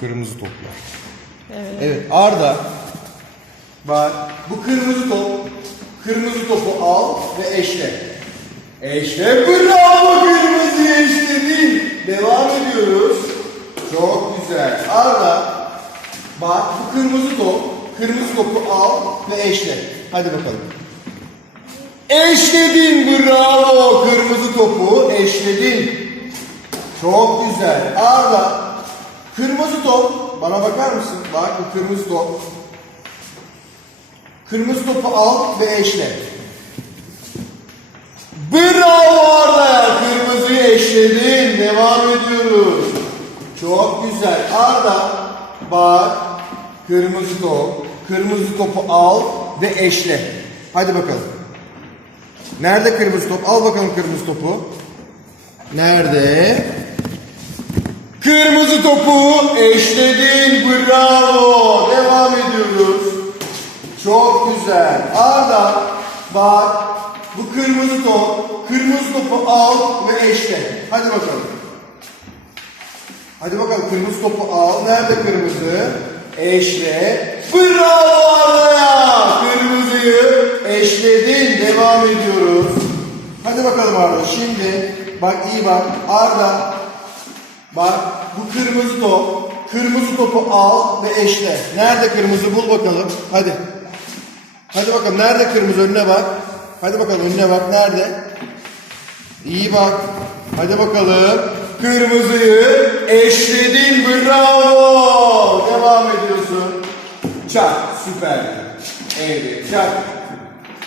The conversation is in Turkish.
Kırmızı toplar. Evet. Evet Arda. Bak bu kırmızı top. Kırmızı topu al ve eşle. Eşle bravo kırmızı eşledin. Devam ediyoruz. Çok güzel. Arda. Bak bu kırmızı top. Kırmızı topu al ve eşle. Hadi bakalım. Eşledin bravo. Kırmızı topu eşledin. Çok güzel. Arda. Kırmızı top. Bana bakar mısın? Bak bu kırmızı top. Kırmızı topu al ve eşle. Bravo Arda. Kırmızıyı eşledin. Devam ediyoruz. Çok güzel. Arda. Bak. Kırmızı top. Kırmızı topu al ve eşle. Hadi bakalım. Nerede kırmızı top? Al bakalım kırmızı topu. Nerede? Kırmızı topu eşledin. Bravo. Devam ediyoruz. Çok güzel. Arda bak bu kırmızı top. Kırmızı topu al ve eşle. Hadi bakalım. Hadi bakalım kırmızı topu al. Nerede kırmızı? Eşle. Bravo Arda'ya. Kırmızıyı eşledin. Devam ediyoruz. Hadi bakalım Arda. Şimdi bak iyi bak. Arda Bak bu kırmızı top. Kırmızı topu al ve eşle. Nerede kırmızı bul bakalım. Hadi. Hadi bakalım nerede kırmızı önüne bak. Hadi bakalım önüne bak nerede? İyi bak. Hadi bakalım. Kırmızıyı eşledin bravo. Devam ediyorsun. Çak süper. Evet çak.